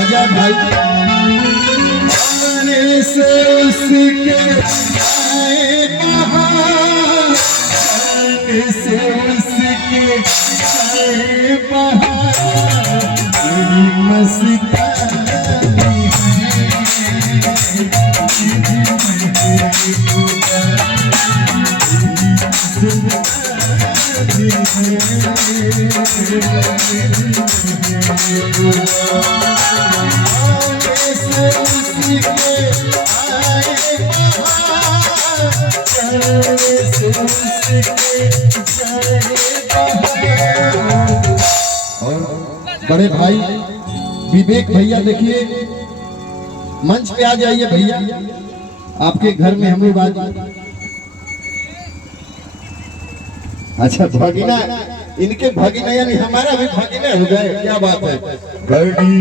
आजा भाई अपने से उसके आए बहार, से उसके आए बहार, तेरी मस्तानी और बड़े भाई विवेक भैया देखिए मंच पे आ जाइए भैया, आपके घर में हम लोग आज। अच्छा भगिना, इनके भगिना यानी हमारा भी भगिना हो गए, क्या बात है। बड़ी